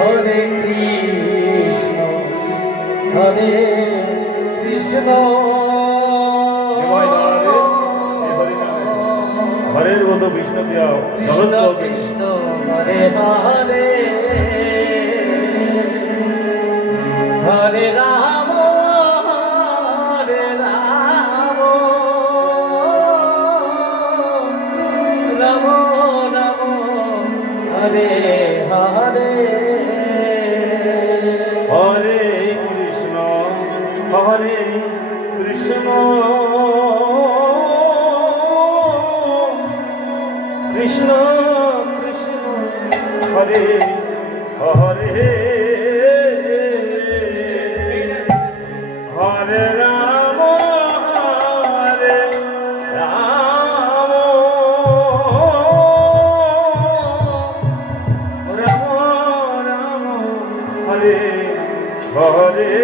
হরে কৃষ্ণ হরের বন্ধু বিষ্ণু দিয়াও কৃষ্ণ কৃষ্ণ হরে হরে হরে রাম রাম রাম হরে হরে হরে কৃষ্ণ কৃষ্ণ কৃষ্ণ হরে হরে হরে রাম রাম রাম হরে হরে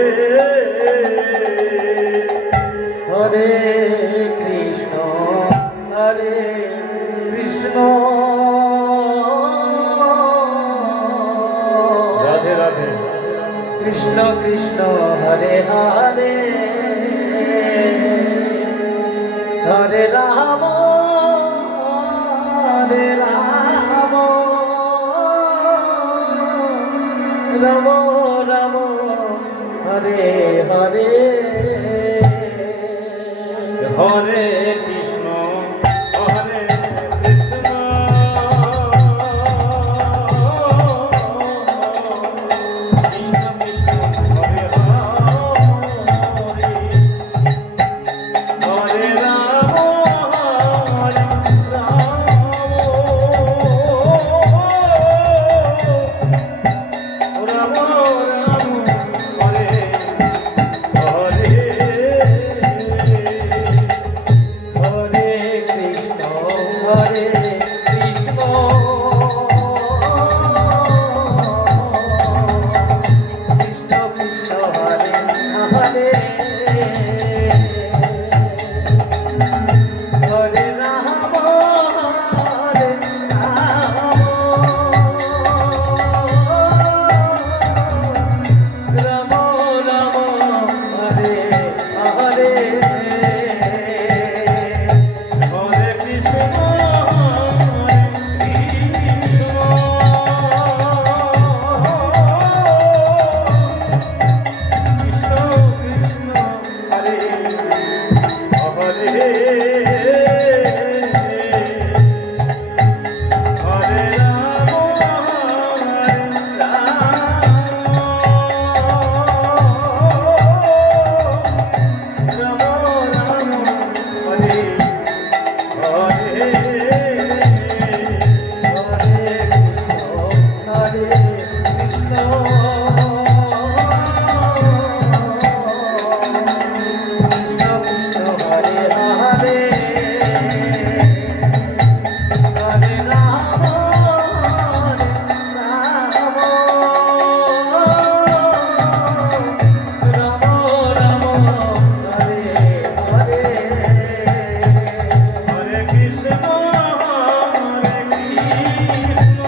হরে কৃষ্ণ কৃষ্ণ রাধে রাধে কৃষ্ণ কৃষ্ণ হরে হরে হরে রাম রাম রাম হরে হরে হরে কৃষ্ণ হরে কৃষ্ণ কৃষ্ণ কৃষ্ণ হরে হরে রাম রাম রাম হরে হরে হরে কৃষ্ণ কৃষ্ণ কৃষ্ণ হরে হরে হরে রাম রাম রাম হরে হরে হরে কৃষ্ণ হরে কৃষ্ণ কৃষ্ণ কৃষ্ণ হরে হরে হরে রাম রাম রাম হরে হরে হরে কৃষ্ণ কৃষ্ণ কৃষ্ণ হরে হরে হরে রাম রাম রাম হরে হরে হরে কৃষ্ণ হরে কৃষ্ণ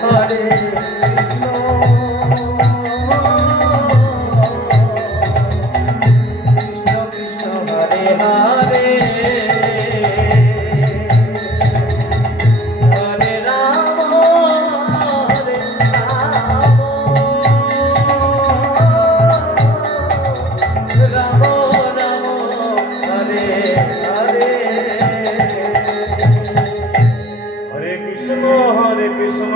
হরে কৃষ্ণ কৃষ্ণ কৃষ্ণ হরে হরে হরে রাম রাম রাম হরে হরে হরে কৃষ্ণ